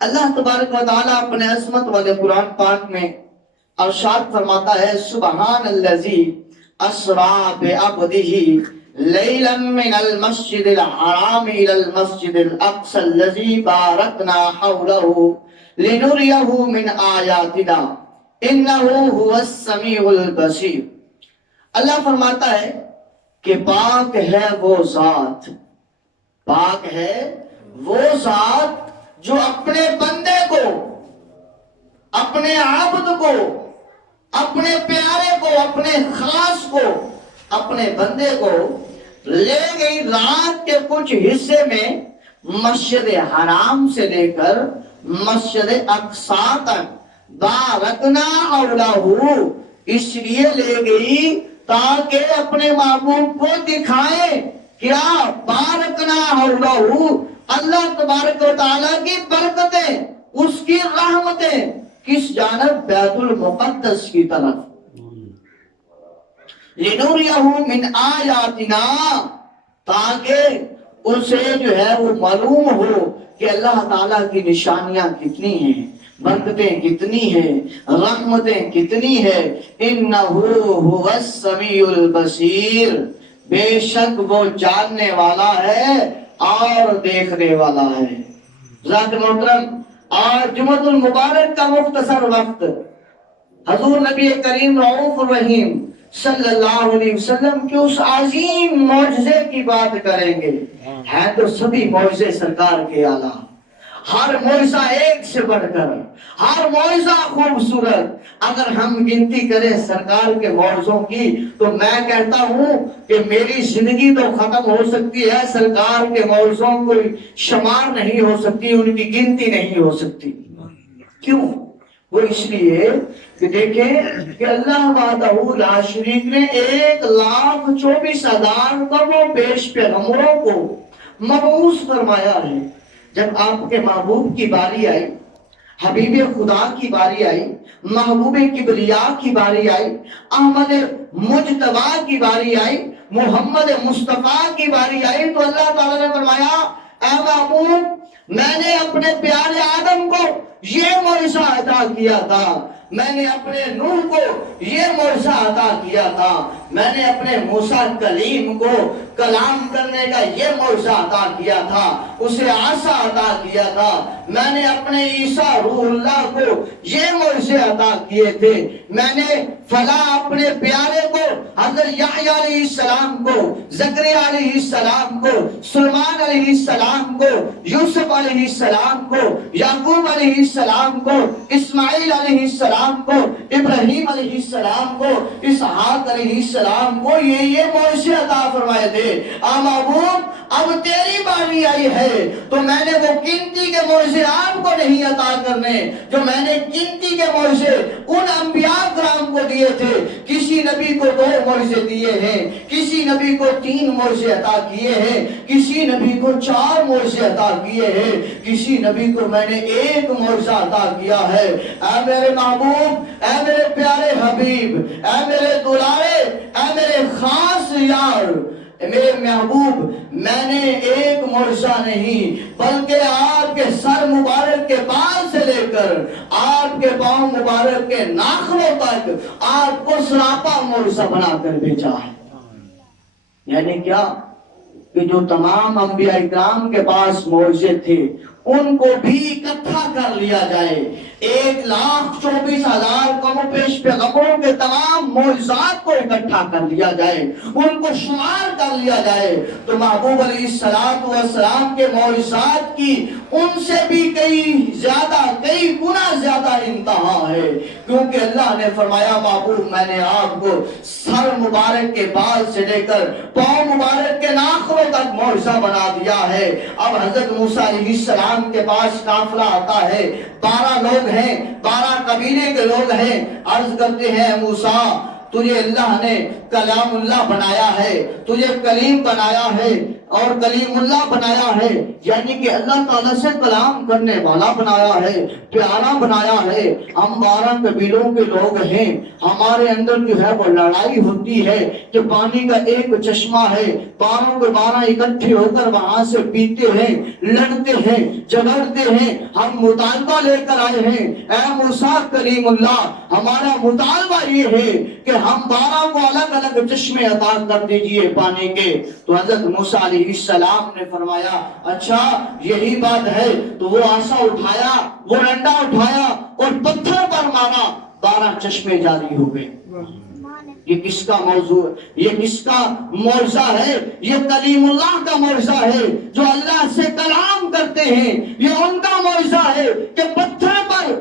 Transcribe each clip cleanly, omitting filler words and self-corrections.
اللہ تبارک و تعالیٰ اپنے عظمت والے قرآن پاک میں ارشاد فرماتا ہے سبحان الذی اسرا بعبدہ لیلا من المسجد الحرام الى المسجد الاقصى الذی بارکنا حولہ لنریہ من آیاتنا انہ هو السمیع البصیر۔ اللہ فرماتا ہے کہ پاک ہے وہ ذات، پاک ہے وہ ذات جو اپنے بندے کو، اپنے عبد کو، اپنے پیارے کو، اپنے خاص کو، اپنے بندے کو لے گئی رات کے کچھ حصے میں مسجد حرام سے لے کر مسجد اقصی تک بارکنا حولہ، اس لیے لے گئی تاکہ اپنے محبوب کو دکھائیں کیا بارکنا حولہ، اللہ تبارک و تعالیٰ کی برکتیں، اس کی رحمتیں کس جانب؟ بیت المقدس کی طرف۔ لنریہ من آیاتنا، تاکہ اسے جو ہے وہ معلوم ہو کہ اللہ تعالیٰ کی نشانیاں کتنی ہیں، برکتیں کتنی ہیں، رحمتیں کتنی ہیں۔ انہ هو السمیع البصیر، بے شک وہ جاننے والا ہے اور دیکھنے والا ہے۔ ذات محترم، آج جمعۃ المبارک کا مختصر وقت حضور نبی کریم رؤوف الرحیم صلی اللہ علیہ وسلم کے اس عظیم معجزے کی بات کریں گے۔ ہیں تو سبھی معجزے سرکار کے اعلیٰ، ہر معجزہ ایک سے بڑھ کر، ہر معجزہ خوبصورت۔ اگر ہم گنتی کریں سرکار کے معجزوں کی تو میں کہتا ہوں کہ میری زندگی تو ختم ہو سکتی ہے، سرکار کے معجزوں کو شمار نہیں ہو سکتی، ان کی گنتی نہیں ہو سکتی۔ کیوں؟ وہ اس لیے کہ دیکھیں کہ اللہ وحدہ لا شریک نے 1,24,000 کم و بیش پیغمبروں کو مبعوث فرمایا ہے۔ جب آپ کے محبوب کی باری آئی، حبیب خدا کی باری آئی، محبوب کبریا کی باری آئی، احمد مجتبی کی باری آئی، محمد مصطفیٰ کی باری آئی، تو اللہ تعالیٰ نے فرمایا اے محبوب، میں نے اپنے پیارے آدم کو یہ معجزہ عطا کیا تھا، میں نے اپنے نوح کو یہ معجزہ عطا کیا تھا، میں نے اپنے موسیٰ کلیم کو کلام کرنے کا یہ معجزہ عطا کیا تھا، اسے عصا عطا کیا تھا، میں نے اپنے عیسیٰ روح اللہ کو یہ معجزے عطا کیے تھے، میں نے فلاں اپنے پیارے کو حضرت یحییٰ علیہ السلام کو، زکریا علیہ السلام کو، سلیمان علیہ السلام کو، یوسف علیہ السلام کو، یعقوب علیہ السلام کو، اسماعیل علیہ السلام کو، ابراہیم علیہ السلام کو، اسحاق علیہ السلام کو یہ معجزے عطا فرمائے تھے۔ محبوب اب تیری باری آئی ہے تو میں نے وہ گنتی کے معجزے آپ کو نہیں عطا کرنے جو میں نے گنتی کے معجزے ان انبیاء کرام کو دیے تھے۔ کسی نبی کو 2 معجزے دیے ہیں، کسی نبی کو 3 معجزے عطا کیے ہیں، کسی نبی کو 4 معجزے عطا کیے ہیں، کسی نبی کو میں نے 1 معجزہ عطا کیا ہے۔ اے میرے محبوب، اے میرے پیارے حبیب، اے میرے دلارے، اے میرے خاص یار، میرے محبوب، میں نے 1 معجزہ نہیں بلکہ آپ کے سر مبارک کے بال سے لے کر آپ کے پاؤں مبارک کے ناخنوں تک آپ کو سراپا معجزہ بنا کر بھیجا ہے۔ یعنی کیا؟ کہ جو تمام انبیاء اکرام کے پاس معجزے تھے ان کو بھی اکٹھا کر لیا جائے، 1,24,000 کم و بیش پیغمبروں کے تمام معجزات کو اکٹھا کر لیا جائے، ان کو شمار کر لیا جائے تو محبوب علیہ السلام کے معجزات کی ان سے بھی کئی گنا زیادہ انتہا ہے، کیونکہ اللہ نے فرمایا محبوب میں نے آپ کو سر مبارک کے بال سے لے کر پاؤں مبارک کے ناخنوں تک معجزہ بنا دیا ہے۔ اب حضرت موسیٰ علیہ السلام کے پاس قافلہ آتا ہے، 12 لوگ ہیں، 12 قبیلے کے لوگ ہیں، عرض کرتے ہیں موسیٰ تجھے اللہ نے کلام اللہ بنایا ہے، تجھے کلیم بنایا ہے اور کلیم اللہ بنایا ہے، یعنی کہ اللہ تعالیٰ سے کلام کرنے والا بنایا ہے، پیارا بنایا ہے۔ ہم 12 قبیلوں کے لوگ ہیں، ہمارے اندر جو ہے وہ لڑائی ہوتی ہے کہ پانی کا ایک چشمہ ہے، 12 کے 12 اکٹھے ہو کر وہاں سے پیتے ہیں، لڑتے ہیں، جھگڑتے ہیں۔ ہم مطالبہ لے کر آئے ہیں، اے موسیٰ کلیم اللہ، ہمارا مطالبہ یہ ہے کہ ہم 12 کو الگ الگ چشمے عطا کر دیجئے پانی کے۔ تو حضرت موسیٰ علیہ السلام نے فرمایا اچھا یہی بات ہے، تو وہ عصا اٹھایا، وہ ڈنڈا اٹھایا اور پتھر پر مارا، 12 چشمے جاری ہو گئے۔ یہ کس کا موضوع ہے؟ یہ کس کا معجزہ ہے؟ یہ کلیم اللہ کا معجزہ ہے، جو اللہ سے کلام کرتے ہیں، یہ ان کا معجزہ ہے کہ پتھر پر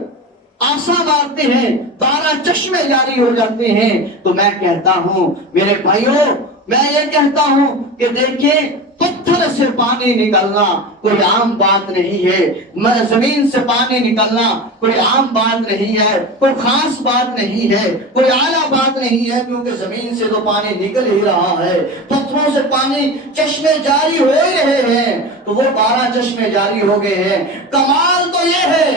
عصا مارتے ہیں، 12 چشمے جاری ہو جاتے ہیں۔ تو میں کہتا ہوں میرے بھائیوں، میں یہ کہتا ہوں کہ دیکھیں پتھر سے پانی نکلنا کوئی عام بات نہیں ہے، زمین سے پانی نکلنا کوئی عام بات نہیں ہے، کوئی خاص بات نہیں ہے، کوئی اعلیٰ بات نہیں ہے، کیونکہ زمین سے تو پانی نکل ہی رہا ہے، پتھروں سے پانی چشمے جاری ہو ہی رہے ہیں، تو وہ 12 چشمے جاری ہو گئے ہیں۔ کمال تو یہ ہے،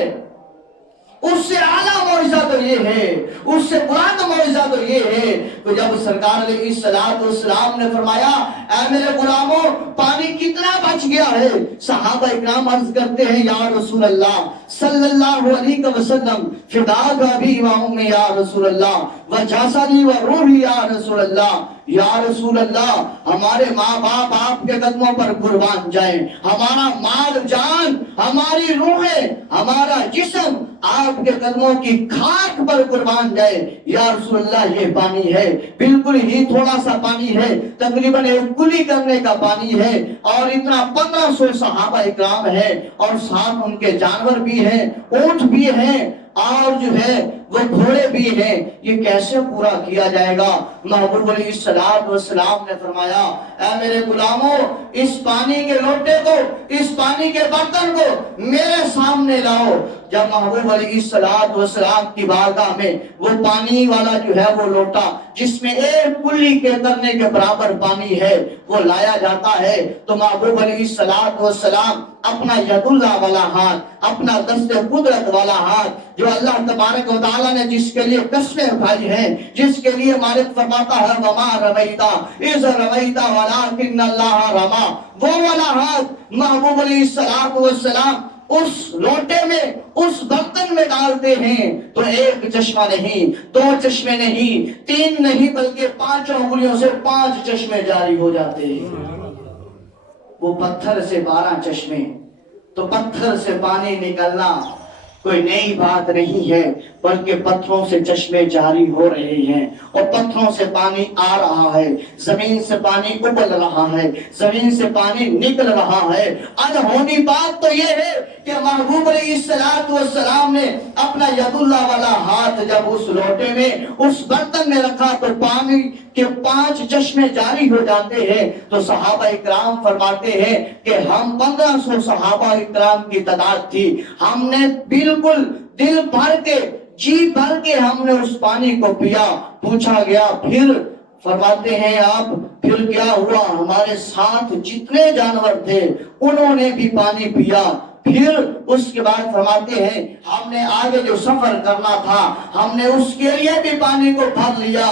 اس سے اعلیٰ معجزہ تو یہ ہے، اس سے بلند معجزہ تو یہ ہے کہ جب سرکار علیہ السلام نے فرمایا اے میرے غلاموں پانی کتنا بچ گیا ہے، صحابہ اکرام عرض کرتے ہیں یا رسول اللہ صلی اللہ علیہ وسلم فداک ابی و امی یا رسول اللہ وجسدی و روحی یا رسول اللہ، یا رسول اللہ ہمارے ماں باپ آپ کے قدموں پر قربان جائیں، ہمارا مال جان، ہماری روحیں، ہمارا جسم آپ کے قدموں کی خاک پر قربان جائے۔ یا رسول اللہ یہ پانی ہے، بالکل ہی تھوڑا سا پانی ہے، تقریباً ایک کلی کرنے کا پانی ہے، اور اتنا 1500 صحابہ اکرام ہے، اور ساتھ ان کے جانور بھی ہیں، اونٹ بھی ہیں، اور جو ہے وہ گھوڑے بھی ہیں، یہ کیسے پورا کیا جائے گا؟ محبوب علیہ السلام نے فرمایا اے میرے غلاموں اس پانی کے لوٹے کو، اس پانی کے برتن کو میرے سامنے لاؤ۔ جب محبوب علیہ السلام کی بارگاہ میں وہ پانی والا جو ہے وہ لوٹا جس میں ایک کلی کے کرنے کے برابر پانی ہے وہ لایا جاتا ہے، تو محبوب علیہ السلام اپنا ید اللہ والا ہاتھ، اپنا دست قدرت والا ہاتھ، جو اللہ تبارک و تعالیٰ نے جس کے لیے قسمیں اٹھائی ہیں، جس کے لیے مالک فرماتا ہے وما رمیتا اذ رمیتا ولکن اللہ رما، وہ والا ہاتھ محبوب علیہ السلام اس لوٹے میں، اس برتن میں ڈالتے ہیں، تو ایک چشمہ نہیں، 2 چشمے نہیں، 3 نہیں، بلکہ 5 انگلیوں سے 5 چشمے جاری ہو جاتے ہیں۔ وہ پتھر سے 12 چشمے، تو پتھر سے پانی نکلنا کوئی نئی بات نہیں ہے، بلکہ پتھروں سے چشمے جاری ہو رہے ہیں، اور پتھروں سے پانی آ رہا ہے، زمین سے پانی ابل رہا ہے، زمین سے پانی نکل رہا ہے۔ انہونی بات تو یہ ہے کہ محبوب علیہ السلام نے اپنا ید اللہ والا ہاتھ جب اس لوٹے میں، اس برتن میں رکھا تو پانی کہ 5 چشمے جاری ہو جاتے ہیں۔ تو صحابہ اکرام فرماتے ہیں کہ ہم 1500 صحابہ اکرام کی تعداد تھی، ہم نے بالکل دل بھر کے، جی بھر کے ہم نے اس پانی کو پیا۔ پوچھا گیا پھر؟ فرماتے ہیں آپ پھر کیا ہوا؟ ہمارے ساتھ جتنے جانور تھے انہوں نے بھی پانی پیا۔ پھر اس کے بعد فرماتے ہیں ہم نے آگے جو سفر کرنا تھا ہم نے اس کے لیے بھی پانی کو بھر لیا۔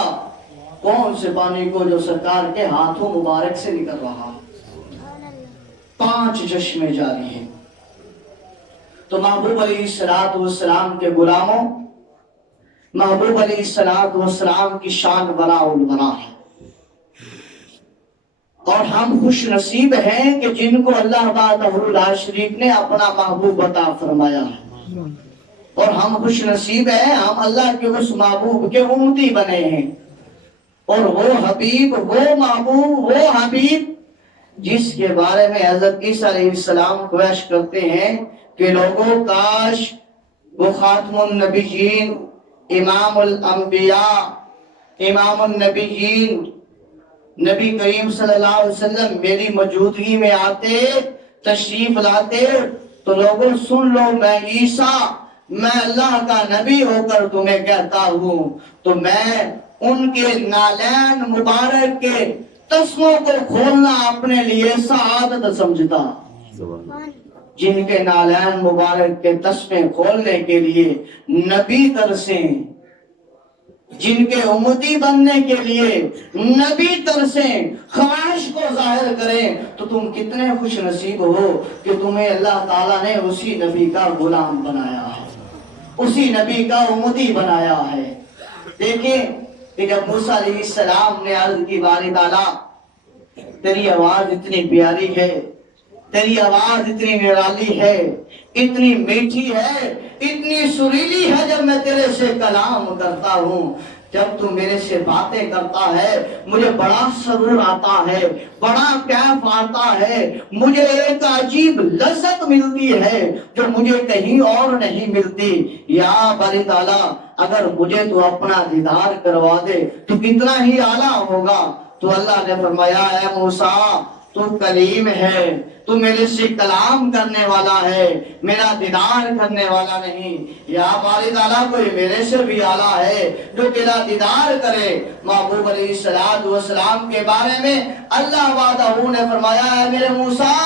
کون سے پانی کو؟ جو سرکار کے ہاتھوں مبارک سے نکل رہا۔ 5 چشمے جاری ہیں۔ تو محبوب علیہ السلام کے غلاموں، محبوب علیہ السلام کی شان بنا البنا ہے، اور ہم خوش نصیب ہیں کہ جن کو اللہ وحدہ لا شریک نے اپنا محبوب عطا فرمایا ہے، اور ہم خوش نصیب ہیں ہم اللہ کے اس محبوب کے امتی بنے ہیں، اور وہ حبیب، وہ محبوب، وہ حبیب جس کے بارے میں حضرت عیسیٰ علیہ السلام خواہش کرتے ہیں کہ لوگوں کاش وہ خاتم النبیین، امام الانبیاء، امام النبیین، نبی کریم صلی اللہ علیہ وسلم میری موجودگی میں آتے، تشریف لاتے، تو لوگوں سن لو میں عیسیٰ، میں اللہ کا نبی ہو کر تمہیں کہتا ہوں، تو میں ان کے نالین مبارک کے تسموں کو کھولنا اپنے لیے سعادت سمجھتا، جن کے نالین مبارک کے تسمے کھولنے کے لیے نبی ترسیں، جن کے امتی بننے کے لیے نبی ترسیں، خواہش کو ظاہر کریں، تو تم کتنے خوش نصیب ہو کہ تمہیں اللہ تعالیٰ نے اسی نبی کا غلام بنایا ہے، اسی نبی کا امتی بنایا ہے۔ دیکھیں کہ جب موسیٰ علیہ السلام نے عرض کی باری تعالیٰ تیری آواز اتنی پیاری ہے، تیری آواز اتنی نرالی ہے، اتنی میٹھی ہے، اتنی سریلی ہے، جب میں تیرے سے کلام کرتا ہوں، جب تو میرے سے باتیں کرتا ہے مجھے بڑا سرور آتا ہے، بڑا کیف آتا ہے، مجھے ایک عجیب لذت ملتی ہے جو مجھے کہیں اور نہیں ملتی۔ یا باری تعالیٰ اگر مجھے تو اپنا دیدار کروا دے تو کتنا ہی اعلیٰ ہوگا۔ تو اللہ نے فرمایا اے موسیٰ تو کلیم ہے، تو میرے سے کلام کرنے والا ہے، میرا دیدار کرنے والا نہیں۔ یا باری تعالیٰ کوئی میرے سے بھی اعلیٰ ہے جو تیرا دیدار کرے۔ محبوب علیہ السلام کے بارے میں اللہ وعدہ نے فرمایا ہے میرے موسیٰ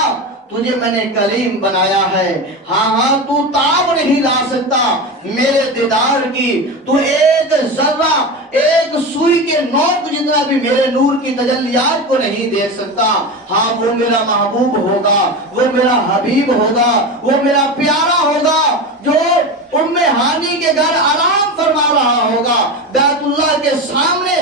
تجھے میں نے کلیم بنایا ہے، ہاں تو تاب نہیں لا سکتا میرے دیدار کی، تو ایک ذرہ ایک سوئی کے نوک جتنا بھی میرے نور کی تجلیات کو نہیں دیکھ سکتا۔ ہاں وہ میرا محبوب ہوگا، وہ میرا حبیب ہوگا، وہ میرا پیارا ہوگا جو ام ہانی کے گھر آرام فرما رہا ہوگا، بیت اللہ کے سامنے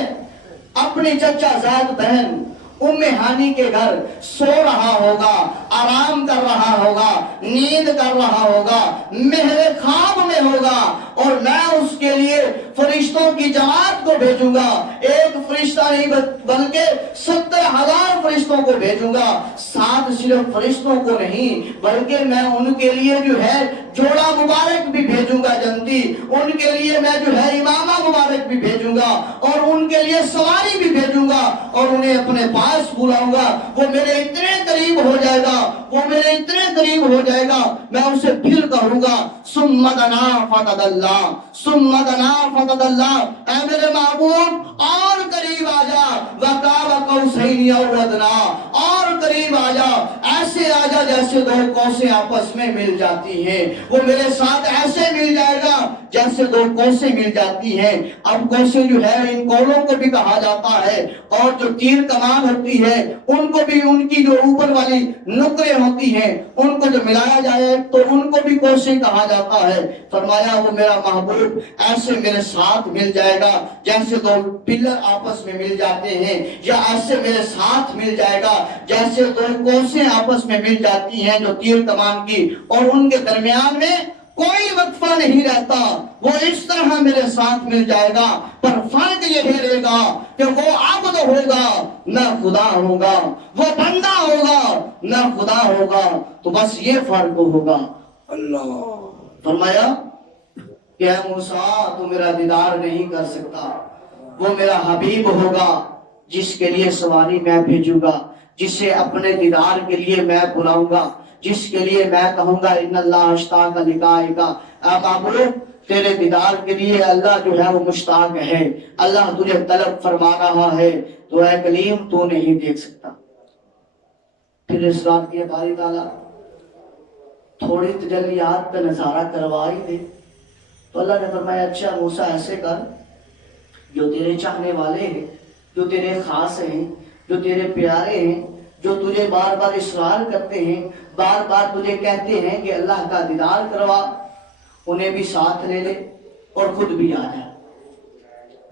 اپنی چچا زاد بہن ام ہانی کے گھر سو رہا ہوگا، آرام کر رہا ہوگا، نیند کر رہا ہوگا، مہر خواب میں ہوگا، اور میں اس کے لیے فرشتوں کی جماعت کو بھیجوں گا، ایک فرشتہ نہیں بلکہ 70,000 فرشتوں کو بھیجوں گا، ساتھ صرف فرشتوں کو نہیں بلکہ میں ان کے لیے جو ہے جوڑا مبارک بھی بھیجوں گا جنتی، ان کے لیے میں جو ہے امامہ مبارک بھی بھیجوں گا، اور ان کے لیے سواری بھی بھیجوں گا، اور انہیں اپنے پاس بلاؤں گا، وہ میرے اتنے قریب ہو جائے گا، وہ میرے اتنے قریب ہو جائے گا، میں اسے پھر کہوں گا ثم دنا فتدلی، ثم دنا فتدلی، اے میرے محبوب اور قریب آ جا، وقاب قوسین او ادنی، اور قریب آ جا، ایسے آ جا جیسے دو قوسیں آپس میں مل جاتی ہیں، وہ میرے ساتھ ایسے مل جائے گا جیسے دو قوسیں مل جاتی ہیں۔ اب قوسیں جو ہے ان کولوں کو بھی کہا جاتا ہے، اور جو تیر کمان ہوتی ہے ان کو بھی، ان کی جو اوپر والی نقریں ہوتی ہیں ان کو جو ملایا جائے تو ان کو بھی قوسیں کہا جاتا ہے۔ فرمایا وہ میرا محبوب ایسے میرے ساتھ مل جائے گا جیسے دو پلر آپس میں مل جاتے ہیں، یا ایسے میرے ساتھ مل جائے گا جیسے دو قوسیں آپس میں مل جاتی ہیں جو تیر کمان کی، اور ان کے درمیان میں کوئی وقفہ نہیں رہتا، وہ اس طرح میرے ساتھ مل جائے گا، پر فرق یہ رہے گا کہ وہ عبد ہوگا نہ خدا ہوگا، وہ بندہ ہوگا نہ خدا ہوگا، تو بس یہ فرق ہوگا۔ اللہ فرمایا کہ اے موسیٰ تو میرا دیدار نہیں کر سکتا، وہ میرا حبیب ہوگا جس کے لیے سواری میں بھیجوں گا، جسے اپنے دیدار کے لیے میں بلاؤں گا، جس کے لیے میں کہوں گا ان اللہ اشتاق لقائک، اے محبوب تیرے دیدار کے لیے اللہ جو ہے وہ مشتاق ہے، اللہ تجھے طلب فرما رہا ہے، تو اے کلیم تو نہیں دیکھ سکتا۔ پھر اس رات کی باری تعالیٰ تھوڑی تجلیات کا نظارہ کروا ہی دے، تو اللہ نے فرمایا اچھا موسیٰ ایسے کر، جو تیرے چاہنے والے ہیں، جو تیرے خاص ہیں، جو تیرے پیارے ہیں، جو تجھے بار بار اصرار کرتے ہیں، بار بار تجھے کہتے ہیں کہ اللہ کا دیدار کروا، انہیں بھی ساتھ لے لے اور خود بھی آ جا۔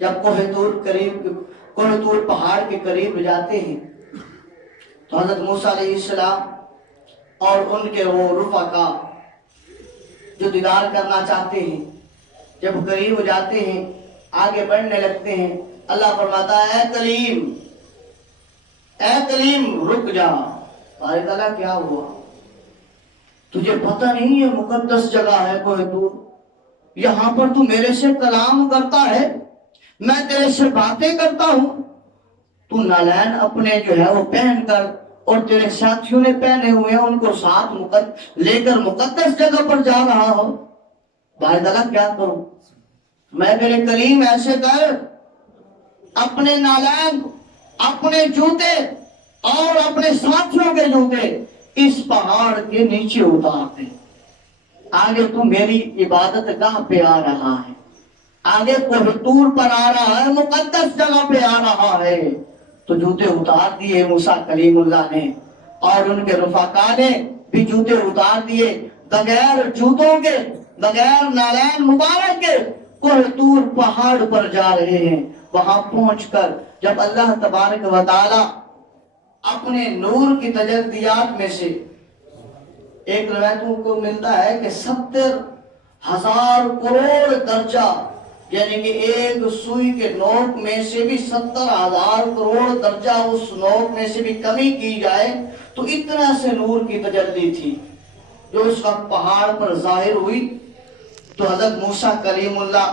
جب کوہ طور پہاڑ کے قریب جاتے ہیں تو حضرت موسیٰ علیہ السلام اور ان کے وہ رفقا جو دیدار کرنا چاہتے ہیں جب قریب جاتے ہیں، آگے بڑھنے لگتے ہیں، اللہ فرماتا ہے اے کلیم رک جا۔ باری تعالیٰ کیا ہوا؟ تجھے پتہ نہیں ہے مقدس جگہ ہے کوہ طور، یہاں پر تو میرے سے کلام کرتا ہے، میں تیرے سے باتیں کرتا ہوں، تو نالین اپنے جو ہے وہ پہن کر اور تیرے ساتھیوں نے پہنے ہوئے ہیں ان کو ساتھ لے کر مقدس جگہ پر جا رہا ہو۔ باری تعالیٰ کیا کروں؟ میں میرے کلیم ایسے کر اپنے نالین، اپنے جوتے اور اپنے ساتھیوں کے جوتے اس پہاڑ کے نیچے اتارتے، آگے تو میری عبادت گاہ پہ آ رہا ہے، آگے کوہ طور پر آ رہا ہے، مقدس جگہ پہ آ رہا ہے، تو جوتے اتار دیے موسیٰ کلیم اللہ نے، اور ان کے رفقا نے بھی جوتے اتار دیے، بغیر جوتوں کے، بغیر نالین مبارک کے کوہ طور پہاڑ پر جا رہے ہیں۔ وہاں پہنچ کر جب اللہ تبارک و تعالی اپنے نور کی تجلیات میں سے ایک روایتوں کو ملتا ہے کہ 70,000 کروڑ درجہ، یعنی کہ ایک سوئی کے نوک میں سے بھی 70,000 کروڑ درجہ اس نوک میں سے بھی کمی کی جائے تو اتنا سے نور کی تجلی تھی جو اس وقت پہاڑ پر ظاہر ہوئی۔ تو حضرت موسیٰ کلیم اللہ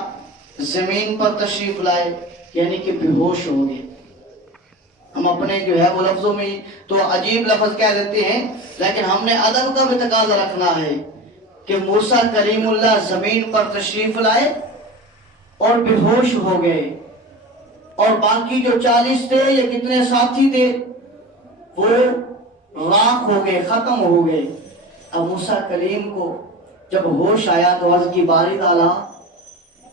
زمین پر تشریف لائے، یعنی کہ بے ہوش ہو گئے۔ ہم اپنے جو ہے وہ لفظوں میں تو عجیب لفظ کہہ دیتے ہیں، لیکن ہم نے ادب کا بھی تقاضا رکھنا ہے کہ موسیٰ کلیم اللہ زمین پر تشریف لائے اور بے ہوش ہو گئے، اور باقی جو 40 تھے یا کتنے ساتھی تھے وہ راکھ ہو گئے، ختم ہو گئے۔ اب موسیٰ کلیم کو جب ہوش آیا تو عرض کی باری تعالیٰ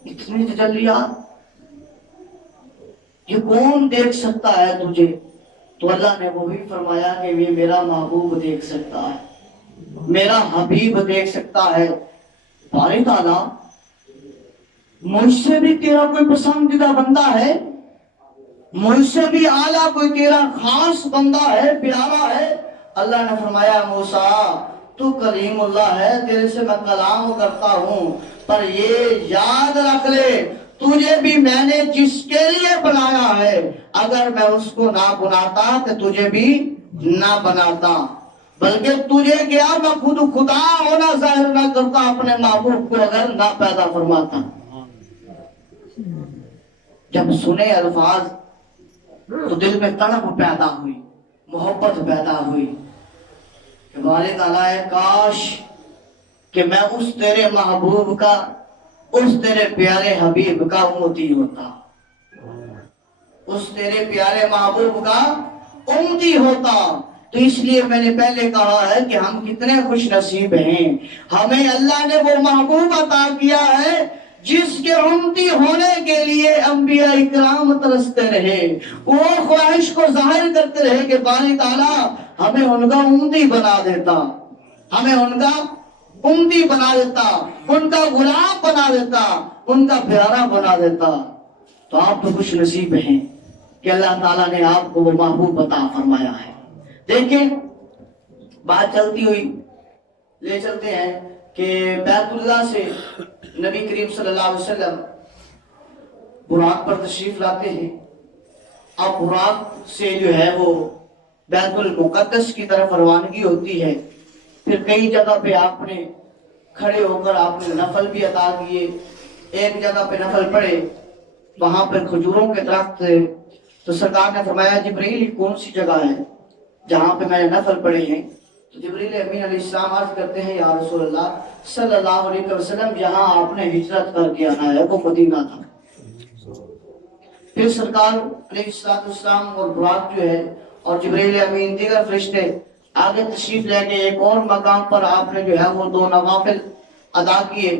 اتنی تجلیات، یہ کون دیکھ سکتا ہے تجھے؟ تو اللہ نے وہی فرمایا کہ یہ میرا محبوب دیکھ سکتا ہے، میرا حبیب دیکھ سکتا ہے۔ باری تعالیٰ مجھ سے بھی تیرا کوئی پسندیدہ بندہ ہے، مجھ سے بھی اعلیٰ کوئی تیرا خاص بندہ ہے، پیارا ہے؟ اللہ نے فرمایا موسیٰ تو کلیم اللہ ہے، تیرے سے میں کلام کرتا ہوں، پر یہ یاد رکھ لے تجھے بھی میں نے جس کے لیے بنایا ہے اگر میں اس کو نہ بناتا تو تجھے بھی نہ بناتا، بلکہ تجھے کیا میں خود خدا ہونا ظاہر نہ کرتا اپنے محبوب کو اگر نہ پیدا فرماتا۔ جب سنے الفاظ تو دل میں تڑپ پیدا ہوئی، محبت پیدا ہوئی کہ باری تعالیٰ کاش کہ میں اس تیرے محبوب کا، اس تیرے پیارے حبیب کا امتی ہوتا، اس تیرے پیارے محبوب کا امتی ہوتا۔ تو اس لیے میں نے پہلے کہا ہے کہ ہم کتنے خوش نصیب ہیں، ہمیں اللہ نے وہ محبوب عطا کیا ہے جس کے امتی ہونے کے لیے انبیاء اکرام ترستے رہے، وہ خواہش کو ظاہر کرتے رہے کہ باری تعالیٰ ہمیں ان کا امتی بنا دیتا، ہمیں ان کا امتی بنا دیتا، ان کا غلام بنا دیتا، ان کا پیارا بنا دیتا۔ تو آپ تو خوش نصیب ہیں کہ اللہ تعالیٰ نے آپ کو وہ محبوب عطا فرمایا ہے۔ دیکھیں بات چلتی ہوئی لے چلتے ہیں کہ بیت اللہ سے نبی کریم صلی اللہ علیہ وسلم براق پر تشریف لاتے ہیں۔ اب براق سے جو ہے وہ بیت المقدس کی طرف روانگی ہوتی ہے۔ پھر کئی جگہ پہ آپ نے کھڑے ہو کر آپ نے نفل بھی عطا کیے، ایک جگہ پہ نفل پڑے، وہاں پر کھجوروں کے درخت تھے، تو سرکار نے فرمایا جبریل کون سی جگہ ہے جہاں پہ میں نے نفل پڑے ہیں؟ تو جبریل امین علیہ السلام عرض کرتے ہیں یا رسول اللہ صلی اللہ علیہ وسلم جہاں آپ نے ہجرت کر کے آنا ہے وہ مدینہ تھا۔ پھر سرکار علیہ السلام اور براق جو ہے اور جبریل امین دیگر فرشتے آگے تشریف لے کے ایک اور مقام پر آپ نے جو ہے وہ 2 نوافل ادا کیے۔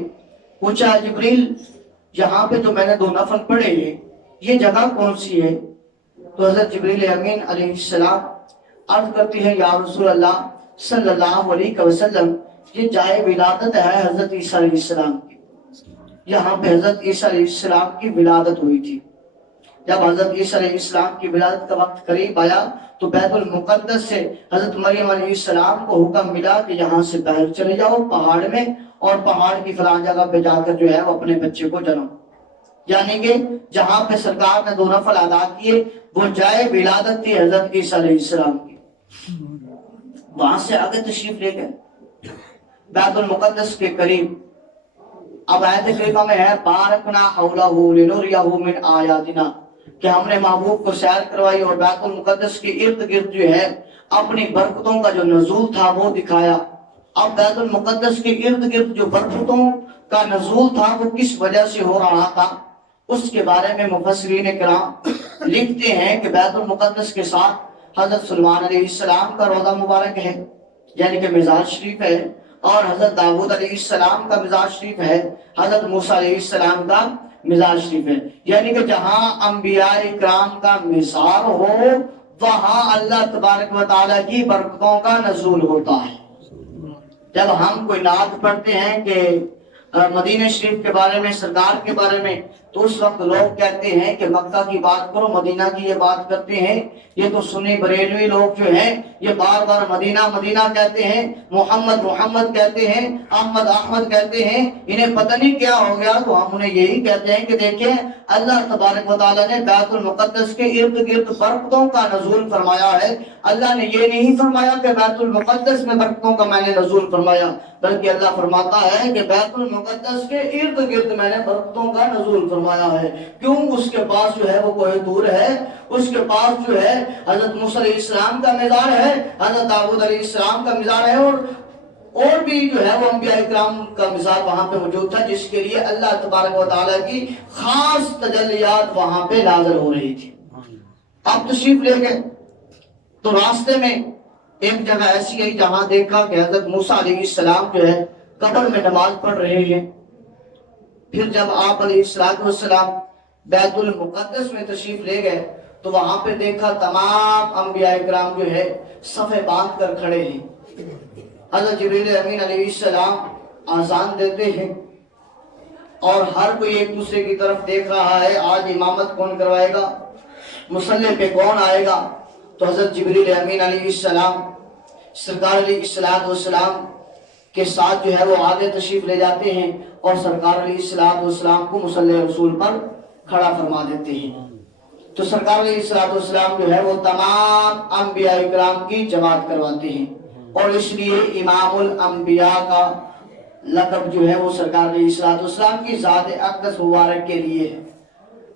پوچھا جبریل جہاں پہ تو میں نے 2 نفل پڑھے ہیں یہ جگہ کون سی ہے؟ تو حضرت جبریل امین علیہ السلام عرض کرتی ہے یا رسول اللہ صلی اللہ علیہ وسلم یہ جائے ولادت ہے حضرت عیسیٰ علیہ السلام کی، یہاں پہ حضرت عیسیٰ علیہ السلام کی ولادت ہوئی تھی۔ جب حضرت عیسیٰ علیہ السلام کی ولادت کا وقت قریب آیا تو بیت المقدس سے حضرت مریم علیہ السلام کو حکم ملا کہ یہاں سے باہر چلے جاؤ پہاڑ میں، اور پہاڑ کی فلاں جگہ پہ جا کر جو ہے وہ اپنے بچے کو جنم، یعنی کہ جہاں پہ سرکار نے 2 نفل ادا کیے وہ جائے ولادت تھی حضرت عیسیٰ علیہ السلام کی۔ وہاں سے آگے تشریف لے گئے بیت المقدس کے قریب۔ اب آیت کریمہ میں ہے بارکنا حولہ لنریہ من آیاتنا، کہ ہم نے محبوب کو سیر کروائی اور بیت المقدس کے ارد گرد جو ہے اپنی برکتوں کا جو نزول تھا وہ دکھایا۔ اب بیت المقدس کے ارد گرد جو برکتوں کا نزول تھا وہ کس وجہ سے ہو رہا تھا اس کے بارے میں مفسرین کرام لکھتے ہیں کہ بیت المقدس کے ساتھ حضرت سلیمان علیہ السلام کا روضہ مبارک ہے، یعنی کہ مزار شریف ہے، اور حضرت داؤد علیہ السلام کا مزار شریف ہے، حضرت موسیٰ علیہ السلام کا مزار شریف ہے، یعنی کہ جہاں انبیاء اکرام کا مزار ہو وہاں اللہ تبارک و تعالیٰ کی برکتوں کا نزول ہوتا ہے۔ جب ہم کوئی نعت پڑھتے ہیں کہ مدینہ شریف کے بارے میں، سرکار کے بارے میں، تو اس وقت لوگ کہتے ہیں کہ مکہ کی بات کرو، مدینہ کی یہ بات کرتے ہیں، یہ تو سنی بریلوی لوگ جو ہیں یہ بار بار مدینہ مدینہ کہتے ہیں، محمد محمد کہتے ہیں، احمد احمد کہتے ہیں، انہیں پتہ نہیں کیا ہو گیا۔ تو ہم انہیں یہی کہتے ہیں کہ دیکھیں اللہ تبارک و تعالیٰ نے بیت المقدس کے ارد گرد برکتوں کا نزول فرمایا ہے۔ اللہ نے یہ نہیں فرمایا کہ بیت المقدس میں برکتوں کا میں نے نزول فرمایا، بلکہ اللہ فرماتا ہے کہ بیت المقدس کے ارد گرد میں نے برکتوں کا نزول فرمایا ہے۔ کیوں؟ اس کے پاس جو ہے وہ کوہ طور ہے، اس کے پاس جو ہے حضرت موسیٰ علیہ السلام کا مزار ہے، حضرت داؤد علیہ السلام کا مزار ہے، اور بھی جو ہے وہ انبیاء اکرام کا مزار وہاں پہ موجود تھا، جس کے لیے اللہ تبارک و تعالیٰ کی خاص تجلیات وہاں پہ نازل ہو رہی تھی۔ اب تشریف لے گئے تو راستے میں ایک جگہ ایسی ہے جہاں دیکھا کہ حضرت موسیٰ علیہ السلام جو ہے قبر میں نماز پڑھ رہے ہیں۔ پھر جب آپ علیہ السلام بیت المقدس میں تشریف لے گئے تو وہاں پہ دیکھا تمام انبیاء اکرام جو ہے صفے باندھ کر کھڑے ہیں۔ حضرت جبریل امین علیہ السلام آذان دیتے ہیں اور ہر کوئی ایک دوسرے کی طرف دیکھ رہا ہے، آج امامت کون کروائے گا، مصلی پہ کون آئے گا۔ تو حضرت جبریل امین علیہ السلام سرکار علیہ السلام کے ساتھ جو ہے وہ آگے تشریف لے جاتے ہیں اور سرکار علیہ السلام کو مصلی رسول پر کھڑا فرما دیتے ہیں۔ تو سرکار علیہ السلام جو ہے وہ تمام انبیاء اکرام کی جماعت کرواتے ہیں، اور اس لیے امام الانبیاء کا لقب جو ہے وہ سرکار علیہ السلام کی ذات اقدس مبارک کے لیے ہے،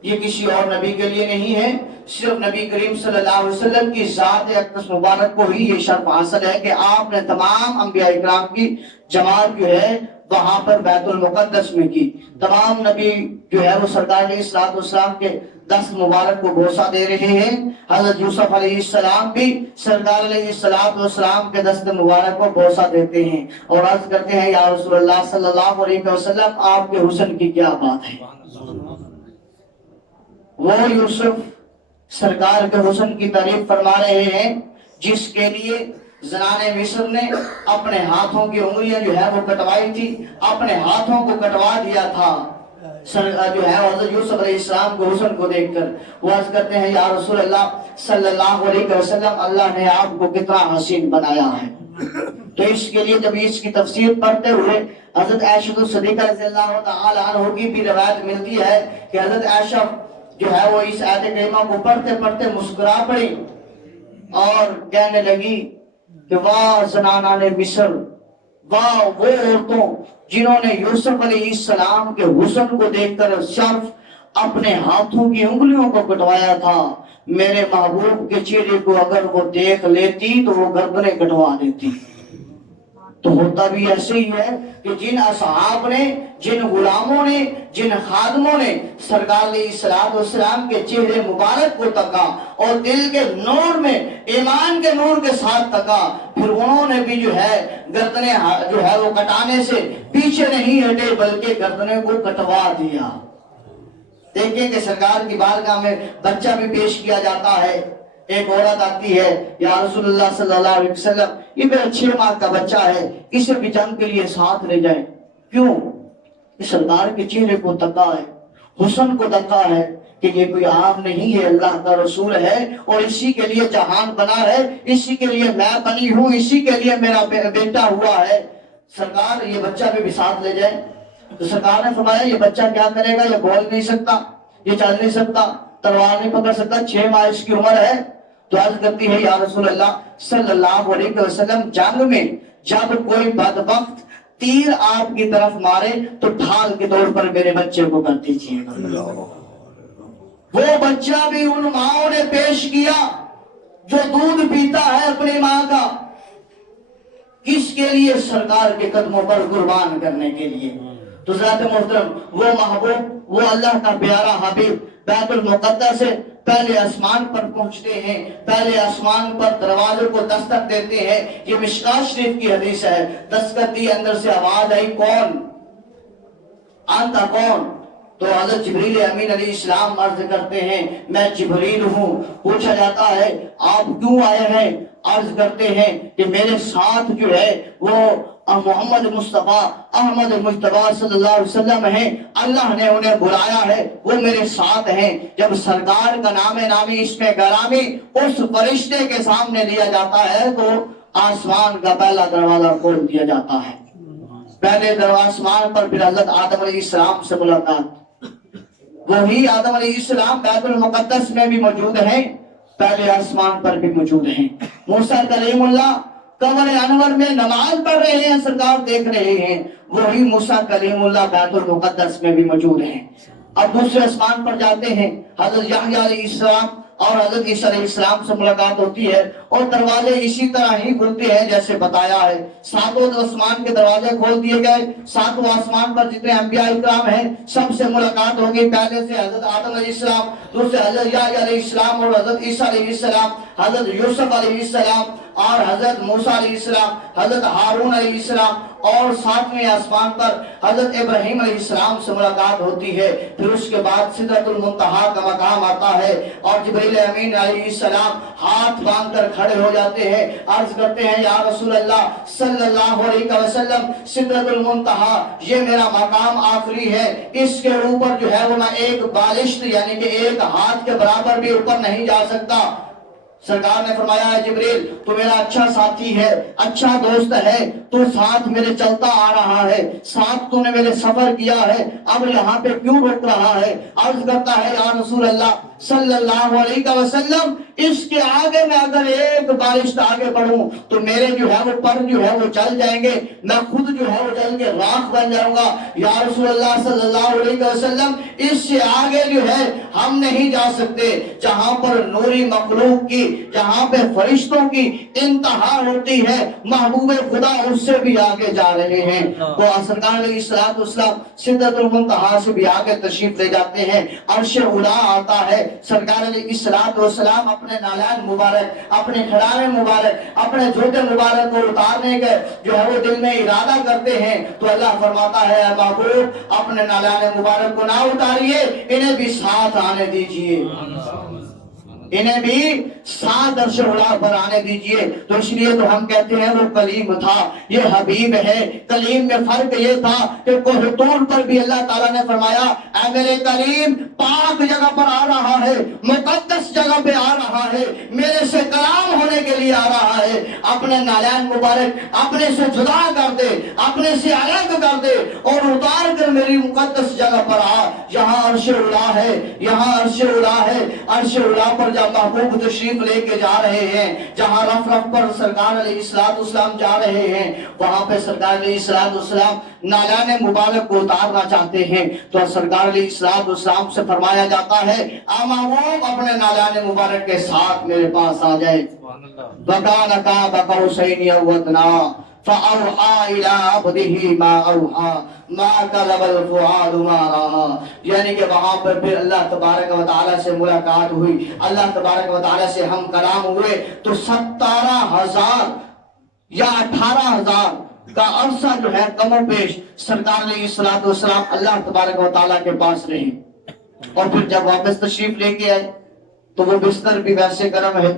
یہ کسی اور نبی کے لیے نہیں ہے، صرف نبی کریم صلی اللہ علیہ وسلم کی ذات اقدس مبارک کو ہی یہ شرف حاصل ہے کہ آپ نے تمام انبیاء اکرام کی جماعت جو ہے وہاں پر بیت المقدس میں کی۔ تمام نبی جو ہے وہ سرکار علیہ السلام کے دست مبارک کو بوسہ دے رہے ہیں۔ حضرت یوسف علیہ السلام بھی سرکار علیہ السلام کے دست مبارک کو بوسہ دیتے ہیں اور عرض کرتے ہیں یا رسول اللہ صلی اللہ علیہ وسلم آپ کے حسن کی کیا بات ہے۔ وہ یوسف سرکار کے حسن کی تعریف فرما رہے ہیں جس کے لیے زنان مصر نے اپنے ہاتھوں کی انگلیاں جو ہے وہ کٹوائی تھی، اپنے ہاتھوں کو کٹوا دیا تھا جو ہے حضرت یوسف علیہ السلام کے حسن کو دیکھ کر۔ وہ عرض کرتے ہیں یا رسول اللہ صلی اللہ علیہ وسلم اللہ نے آپ کو کتنا حسین بنایا ہے۔ تو اس کے لیے جب اس کی تفسیر پڑھتے ہوئے حضرت عائشہ صدیقہ رضی اللہ تعالی عنہ کی بھی روایت ملتی ہے کہ حضرت عائشہ جو ہے وہ اس آیت کریمہ کو پڑھتے پڑھتے مسکرا پڑی اور کہنے لگی کہ واہ زنانان مصر، واہ وہ عورتوں جنہوں نے یوسف علیہ السلام کے حسن کو دیکھ کر صرف اپنے ہاتھوں کی انگلیوں کو کٹوایا تھا، میرے محبوب کے چہرے کو اگر وہ دیکھ لیتی تو وہ گردنیں کٹوا دیتی۔ تو ہوتا بھی ایسے ہی ہے کہ جن اصحاب نے، جن غلاموں نے، جن خادموں نے سرکار علیہ السلام کے چہرے مبارک کو تکا اور دل کے نور میں ایمان کے نور کے ساتھ تکا، پھر انہوں نے بھی جو ہے گردنیں جو ہے وہ کٹانے سے پیچھے نہیں ہٹے بلکہ گردنیں کو کٹوا دیا۔ دیکھیں کہ سرکار کی بارگاہ میں بچہ بھی پیش کیا جاتا ہے، ایک عورت آتی ہے یا رسول اللہ صلی اللہ علیہ وسلم یہ میرا 6 ماہ کا بچہ ہے، اسے بھی جنگ کے لیے ساتھ لے جائیں۔ کیوں؟ اس سرکار کے چہرے کو تکا ہے، حسن کو تکا ہے کہ یہ کوئی عام نہیں ہے، اللہ کا رسول ہے اور اسی کے لیے جہان بنا ہے، اسی کے لیے میں بنی ہوں، اسی کے لیے میرا بیٹا ہوا ہے، سرکار یہ بچہ بھی ساتھ لے جائیں۔ تو سرکار نے فرمایا یہ بچہ کیا کرے گا، یہ بول نہیں سکتا، یہ چل نہیں سکتا، تلوار نہیں پکڑ سکتا، 6 ماہ اس کی عمر ہے۔ تو عرض کرتی ہے یا رسول اللہ صلی اللہ علیہ وسلم جنگ میں جب کوئی بدبخت تیر آپ کی طرف مارے تو ڈھال کے طور پر میرے بچے کو کر دیجیے گا۔ وہ بچہ بھی ان ماؤں نے پیش کیا جو دودھ پیتا ہے اپنی ماں کا، کس کے لیے؟ سرکار کے قدموں پر قربان کرنے کے لیے۔ تو ذات محترم وہ محبوب، وہ اللہ کا پیارا حبیب بیت المقدس سے پہلے آسمان پر پہنچتے ہیں، پہلے آسمان پر دروازے کو دستک دیتے ہیں۔ یہ مشکات شریف کی حدیث ہے۔ دستک دی، اندر سے آواز آئی، کون؟ آنتا کون؟ تو حضرت جبریل امین علیہ السلام عرض کرتے ہیں میں جبریل ہوں۔ پوچھا جاتا ہے آپ کیوں آئے ہیں؟ عرض کرتے ہیں کہ میرے ساتھ جو ہے وہ محمد مصطفیٰ احمد مجتبیٰ صلی اللہ علیہ وسلم ہیں، اللہ نے انہیں بلایا ہے، وہ میرے ساتھ ہیں۔ جب سرکار کا نام نامی اسم گرامی اس فرشتے کے سامنے لیا جاتا ہے تو آسمان کا پہلا دروازہ کھول دیا جاتا ہے۔ پہلے آسمان پر پھر حضرت آدم علیہ السلام سے ملاقات۔ وہی آدم علیہ السلام بیت المقدس میں بھی موجود ہیں، پہلے آسمان پر بھی موجود ہیں۔ موسیٰ کلیم اللہ قمر انور میں نماز پڑھ رہے ہیں، سرکار دیکھ رہے ہیں، وہی موسیٰ کلیم اللہ بیت المقدس میں بھی موجود ہیں۔ اب دوسرے آسمان پر جاتے ہیں، حضرت یحییٰ علیہ السلام اور حضرت عیسیٰ علیہ السلام سے ملاقات ہوتی ہے، اور دروازے اسی طرح ہی کھلتے ہیں جیسے بتایا ہے۔ ساتوں آسمان کے دروازے کھول دیے گئے، ساتوں آسمان پر جتنے انبیاء اکرام ہیں سب سے ملاقات ہوگی۔ پہلے سے حضرت آدم علیہ السلام، دوسرے حضرت یحییٰ علیہ السلام اور حضرت عیسیٰ علیہ السلام، حضرت یوسف علیہ السلام اور حضرت موسیٰ علیہ السلام، حضرت ہارون علیہ السلام، اور ساتویں آسمان پر حضرت ابراہیم علیہ السلام سے ملاقات ہوتی ہے۔ پھر اس کے بعد سدرۃ المنتہا کا مقام آتا ہے اور جبریل امین علیہ السلام ہاتھ باندھ کر کھڑے ہو جاتے ہیں، عرض کرتے ہیں یا رسول اللہ صلی اللہ علیہ وسلم، سدرۃ المنتہا یہ میرا مقام آخری ہے، اس کے اوپر جو ہے وہ میں ایک بالشت یعنی کہ ایک ہاتھ کے برابر بھی اوپر نہیں جا سکتا۔ سرکار نے فرمایا ہے جبریل تو میرا اچھا ساتھی ہے، اچھا دوست ہے، تو ساتھ میرے چلتا آ رہا ہے، ساتھ تو نے میرے سفر کیا ہے، اب یہاں پہ کیوں رک رہا ہے؟ عرض کرتا ہے یا رسول اللہ صلی اللہ علیہ وسلم، اس کے آگے میں اگر ایک بارش آگے بڑھوں تو میرے جو ہے وہ پر جو ہے وہ جل جائیں گے، میں خود جو ہے وہ جل کے راکھ بن جاؤں گا۔ یا رسول اللہ صلی اللہ علیہ وسلم اس سے آگے جو ہے ہم نہیں جا سکتے، جہاں پر نوری مخلوق کی، جہاں پہ فرشتوں کی انتہا ہوتی ہے، محبوب خدا اس سے بھی آگے جا رہے ہیں۔ تو سرکار علیہ السلام سدرۃ المنتہا سے بھی آگے تشریف لے جاتے ہیں، عرش اولیٰ آتا ہے، سرکار علیہ السلام اپنے نالین مبارک، اپنے کھڑانے مبارک، اپنے جوتے مبارک کو اتارنے کے جو ہے وہ دل میں ارادہ کرتے ہیں تو اللہ فرماتا ہے اے محبوب اپنے نالین مبارک کو نہ اتاریے، انہیں بھی ساتھ آنے دیجئے، انہیں بھی ساتھ عرش اولیٰ پر آنے دیجئے۔ تو اس لیے تو ہم کہتے ہیں وہ کلیم تھا، یہ حبیب ہے۔ کلیم میں فرق یہ تھا کہ کوہ طور پر بھی اللہ تعالیٰ نے فرمایا اے میرے کلیم پاک جگہ پر آ رہا ہے، مقدس جگہ پہ آ رہا ہے، میرے سے کلام ہونے کے لیے آ رہا ہے، اپنے نالین مبارک اپنے سے جدا کر دے، اپنے سے الگ کر دے اور اتار کر میری مقدس جگہ پر آ۔ یہاں عرش اولیٰ ہے، یہاں عرش اولیٰ ہے، عرش اولیٰ پر جب محبوب تشریف لے کے جا رہے ہیں، جہاں رف رف پر سرکار علیہ السلام جا رہے ہیں، وہاں پہ سرکار علیہ السلام نالان مبارک کو اتارنا چاہتے ہیں تو سرکار علیہ السلام سے فرمایا جاتا ہے محبوب اپنے نالان مبارک کے ساتھ میرے پاس آ جائے۔ وَكَانَ قَابَ قَوْسَيْنِ أَوْ أَدْنَىٰ فَأَوْحَىٰ إِلَىٰ عَبْدِهِ مَا أَوْحَىٰ مَا كَذَبَ الْفُؤَادُ مَا رَأَىٰ۔ یعنی کہ وہاں پر پھر اللہ تبارک و تعالیٰ سے ملاقات ہوئی، اللہ تبارک و تعالیٰ سے ہم کلام ہوئے تو 17,000 یا 18,000 کا عرصہ جو ہے کم و بیش سرکار علیہ السلام اللہ تبارک و تعالیٰ کے پاس رہے، اور پھر جب واپس تشریف لے کے آئے تو وہ بستر بھی ویسے گرم ہے،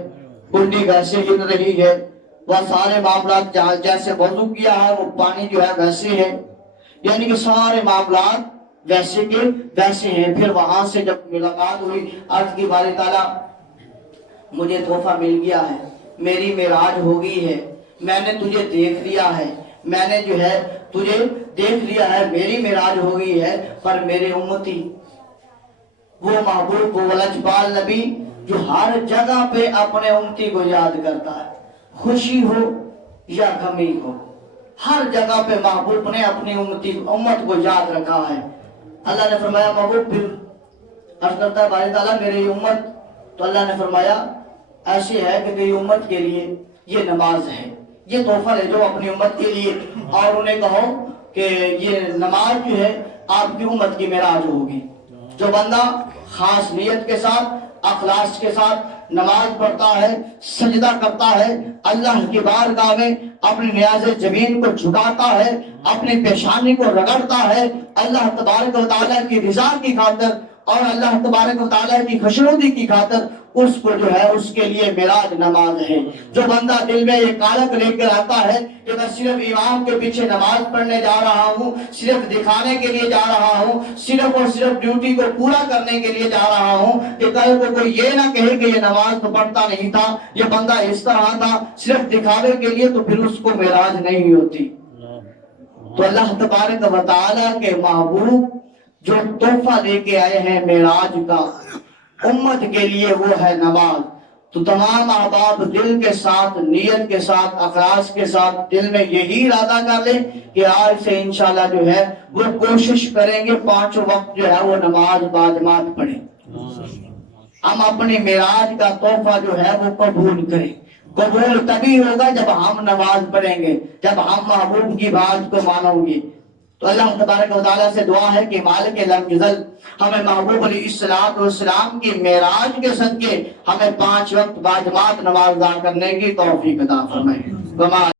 کنڈی ویسے ہل رہی ہے، وہ سارے معاملات جیسے وضو کیا ہے وہ پانی جو ہے ویسے ہے، یعنی کہ سارے معاملات ویسے کے ویسے ہیں۔ پھر وہاں سے جب ملاقات ہوئی عرض کی باری تعالیٰ مجھے تحفہ مل گیا ہے، میری معراج ہو گئی ہے، میں نے تجھے دیکھ لیا ہے، میں نے جو ہے تجھے دیکھ لیا ہے، میری معراج ہو گئی ہے، پر میرے امتی وہ محبوب وہ لجپال نبی جو ہر جگہ پہ اپنے امتی کو یاد کرتا ہے، خوشی ہو یا غمی ہو، ہر جگہ پہ محبوب نے اپنی امت کو یاد رکھا ہے۔ اللہ نے فرمایا محبوب پھر عرض کرتا ہے باری تعالیٰ میری امت، تو اللہ نے فرمایا ایسے ہے کہ تیری امت کے لیے یہ نماز ہے، یہ تحفہ لے جو اپنی امت کے لیے، اور انہیں کہو کہ یہ نماز جو ہے آپ کی امت کی معراج ہوگی۔ جو بندہ خاص نیت کے ساتھ اخلاص کے ساتھ نماز پڑھتا ہے، سجدہ کرتا ہے، اللہ کی بارگاہ میں اپنی نیاز زمین کو جھکاتا ہے، اپنی پیشانی کو رگڑتا ہے، اللہ تبارک و تعالیٰ کی رضا کی خاطر اور اللہ تبارک و تعالیٰ کی خوشنودی کی خاطر، اس کو جو ہے اس کے لیے معراج نماز ہے۔ جو بندہ دل میں یہ کالک لے کر آتا ہے کہ میں صرف امام کے پیچھے نماز پڑھنے جا رہا ہوں، صرف دکھانے کے لیے جا رہا ہوں، صرف اور صرف ڈیوٹی کو پورا کرنے کے لیے جا رہا ہوں کہ کل کو کوئی یہ نہ کہے کہ یہ نماز تو پڑھتا نہیں تھا، یہ بندہ اس طرح تھا، صرف دکھاوے کے لیے، تو پھر اس کو معراج نہیں ہوتی۔ تو اللہ تبارک و تعالیٰ کے محبوب جو تحفہ لے کے آئے ہیں معراج کا امت کے لیے، وہ ہے نماز۔ تو تمام احباب دل کے ساتھ، نیت کے ساتھ، اخلاص کے ساتھ دل میں یہی ارادہ کر لیں کہ آج سے انشاءاللہ جو ہے وہ کوشش کریں گے 5 وقت جو ہے وہ نماز باجماعت پڑھیں، ہم اپنی معراج کا تحفہ جو ہے وہ قبول کریں۔ قبول تبھی ہوگا جب ہم نماز پڑھیں گے، جب ہم محبوب کی بات کو مانیں گے۔ تو اللہ تبارک و تعالیٰ سے دعا ہے کہ مالک لم یزل ہمیں محبوب علیہ السلام کی معراج کے صدقے ہمیں 5 وقت باجماعت نماز ادا کرنے کی توفیق عطا فرمائے۔